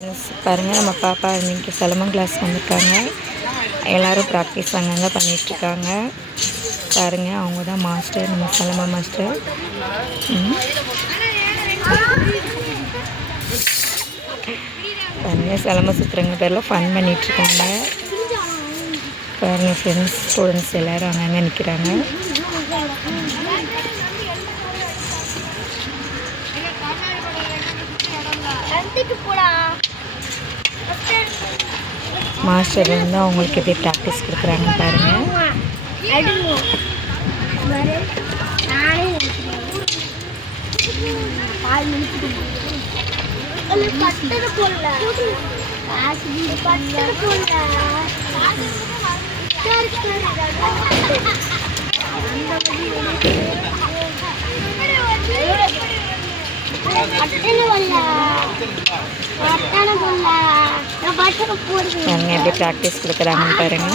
பாருங்கள், நம்ம பாப்பா இன்றைக்கி சிலம்பம் கிளாஸ் வந்திருக்காங்க. எல்லோரும் ப்ராக்டிஸ் அங்கங்கே பண்ணிகிட்ருக்காங்க. பாருங்கள், அவங்க தான் மாஸ்டர், நம்ம சிலம்பம் மாஸ்டர். பாருங்கள், சிலம்பம் சுற்றுறவங்க பேரில் ஃபன் பண்ணிகிட்ருக்காங்க. பாருங்கள் ஃப்ரெண்ட்ஸ், ஸ்டூடெண்ட்ஸ் எல்லோரும் அங்கங்கே நிற்கிறாங்க. மாஸ்டர் வந்து அவங்களுக்கு எப்படி ப்ராக்டிஸ் கொடுக்குறாங்க பாருங்கள். பாருங்க எப்படி ப்ராக்டிஸ் கொடுக்குறாங்கன்னு பாருங்க.